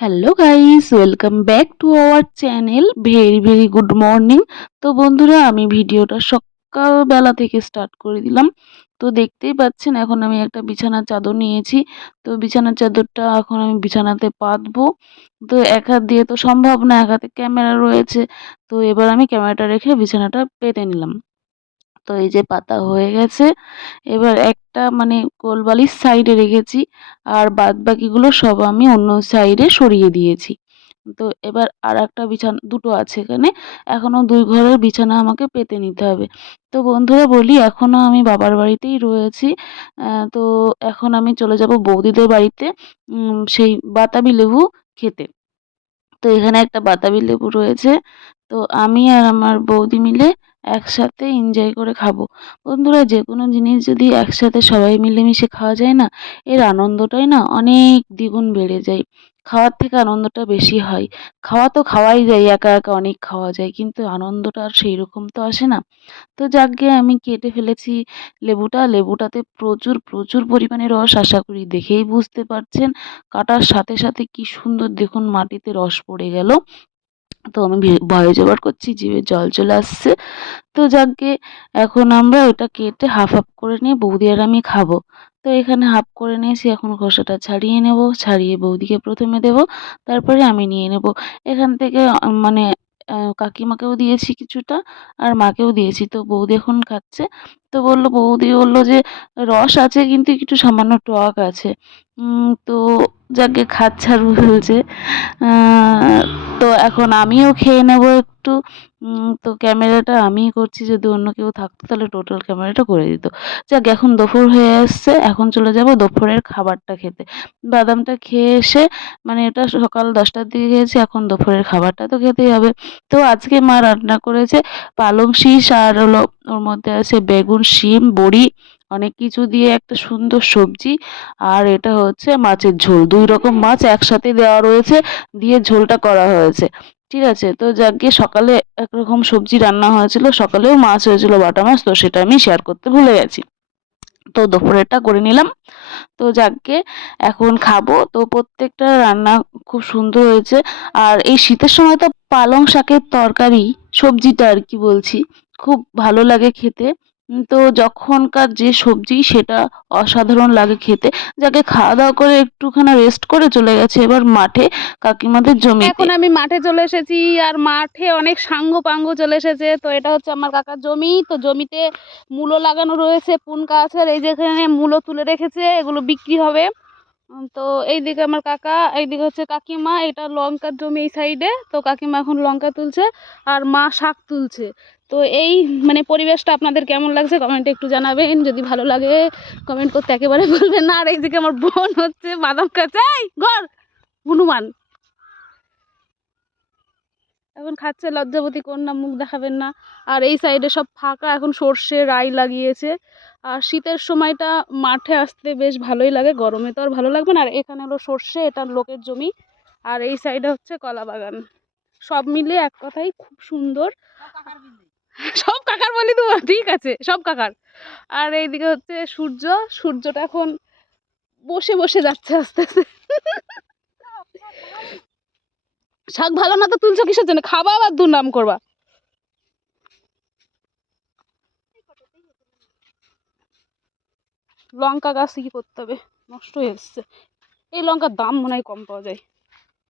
Hello guys, welcome back to our channel. Very very good morning. তো বন্ধুরা, আমি ভিডিওটা সকালবেলা থেকে স্টার্ট করে দিলাম। তো দেখতেই পাচ্ছেন, এখন আমি একটা বিছানার চাদর নিয়েছি। তো বিছানার চাদরটা এখন আমি বিছানাতে পাতবো। তো এক হাত দিয়ে তো সম্ভব না, এক হাতে ক্যামেরা রয়েছে। তো এবার আমি ক্যামেরাটা রেখে বিছানাটা পেতে নিলাম। তো এই যে পাতা হয়ে গেছে। এবার একটা কোলবালিশ সাইডে রেখেছি, আর বাদ বাকিগুলো সব আমি অন্য সাইডে সরিয়ে দিয়েছি। তো এবার আর একটা বিছানা, দুটো আছে এখানে, এখনো 2 ঘরের বিছানা আমাকে পেতে নিতে হবে। তো বন্ধুরা বলি, এখনো আমি বাবার বাড়িতেই রয়েছি। তো এখন আমি চলে যাব বৌদিদের বাড়িতে সেই বাতাবি লেবু খেতে। তো এখানে একটা বাতাবি লেবু রয়েছে। তো আমি আর আমার বৌদি মিলে একসাথে এনজয় করে খাবো। বন্ধুরা, যেকোনো জিনিস যদি একসাথে সবাই মিলেমিশে খাওয়া যায় না, এর আনন্দটাই না অনেক দ্বিগুণ বেড়ে যায়। খাওয়ার থেকে আনন্দটা বেশি হয়। খাওয়া তো খাওয়াই যায়, একা একা অনেক খাওয়া যায়, কিন্তু আনন্দটা আর সেই রকম তো আসে না। তো যাকগে, আমি কেটে ফেলেছি লেবুটা। লেবুটাতে প্রচুর প্রচুর পরিমাণে রস, আশা করি দেখেই বুঝতে পারছেন। কাটার সাথে সাথে কি সুন্দর দেখুন মাটিতে রস পড়ে গেল। তো আমি ভয়েস ওভার করছি, জিভে জল চলে আসছে। তো যাকগে, এখন আমরা ওটা কেটে হাফ হাফ করে নিয়ে বৌদি আর আমি খাবো। তো এখানে হাফ করে নিয়েছি, এখন খোসাটা ছাড়িয়ে নেব। ছাড়িয়ে বৌদিকে প্রথমে দেব, তারপরে আমি নিয়ে নেব। এখান থেকে কাকিমাকেও দিয়েছি কিছুটা, আর মাকেও দিয়েছি। তো বৌদি এখন খাচ্ছে। তো বৌদি বললো যে রস আছে কিন্তু একটু সামান্য টক আছে। তো যাকে খাচ্ছে আর বলছে। আহ, তো এখন আমিও খেয়ে নেব একটু। তো ক্যামেরাটা আমিই করছি, যদি অন্য কেউ থাকতো তাহলে টোটাল ক্যামেরাটা করে দিত। যাক, এখন দুপুর হয়ে আসছে, এখন চলে যাব দুপুরের খাবারটা খেতে। বাদামটা খেয়ে এসে, এটা সকাল 10টার দিকে খেয়েছি, এখন দুপুরের খাবারটা তো খেতেই হবে। তো আজকে মা রান্না করেছে পালং শীষ, আর হলো ওর মধ্যে আছে বেগুন, শিম, বড়ি, অনেক কিছু দিয়ে একটা সুন্দর সবজি। আর এটা হচ্ছে মাছের ঝোল, 2 রকম মাছ একসাথে দেওয়া রয়েছে, দিয়ে ঝোলটা করা হয়েছে। ঠিক আছে, তো যাকগে, সকালে একরকম সবজি রান্না হয়েছিল, সকালেও মাছ হয়েছিল, বাটা মাছ, তো সেটা আমি শেয়ার করতে ভুলে গেছি। তো দুপুরেরটা করে নিলাম। তো যাকগে, এখন খাবো। তো প্রত্যেকটা রান্না খুব সুন্দর হয়েছে। আর এই শীতের সময় তো পালং শাকের তরকারি, সবজিটা আর কি বলছি, খুব ভালো লাগে খেতে। তো যখনকার যে সবজি, সেটা অসাধারণ লাগে খেতে। যাকে, খাওয়া দাওয়া করে একটুখানি রেস্ট করে চলে গেছে এবার মাঠে কাকিমাদের জমিতে। এখন আমি মাঠে চলে এসেছি, আর মাঠে অনেক সাঙ্গ পাঙ্গ চলে এসেছে। তো এটা হচ্ছে আমার কাকার জমি। তো জমিতে মূলো লাগানো রয়েছে, পুন গাছের। এই যে এখানে মূলো তুলে রেখেছে, এগুলো বিক্রি হবে। তো এইদিকে আমার কাকা, এইদিকে হচ্ছে কাকিমা। এটা লঙ্কার জমি এই সাইডে। তো কাকিমা এখন লঙ্কা তুলছে, আর মা শাক তুলছে। তো এই পরিবেশটা আপনাদের কেমন লাগছে কমেন্টে একটু জানাবেন। যদি ভালো লাগে কমেন্ট করতে একেবারে বলবেন না। আর এইদিকে আমার বোন হচ্ছে বাদাম খাচ্ছে। এই ঘর হনুমান এখন খাচ্ছে, লজ্জাবতী কন্যা, মুখ দেখাবেন না। আর এই সাইডে সব ফাঁকা, এখন সর্ষে রাই লাগিয়েছে। আর শীতের সময়টা মাঠে আসতে বেশ ভালোই লাগে, গরমে তো আর ভালো লাগবে না। আর এখানে হলো সর্ষে, এটা লোকের জমি। আর এই সাইডে হচ্ছে কলা বাগান। সব মিলিয়ে এক কথাই খুব সুন্দর। সব কাকার বলি তো, ঠিক আছে, সব কাকার। আর এইদিকে হচ্ছে সূর্য। সূর্যটা এখন বসে বসে যাচ্ছে আস্তে আস্তে। শাক ভালো না তো তুলছো কিসের জন্য? খাবা আবার দুর্নাম করবা। লঙ্কা গাছ কি করতে হবে, নষ্ট হয়ে এসছে। এই লঙ্কার দাম মনে হয় কম পাওয়া যায়।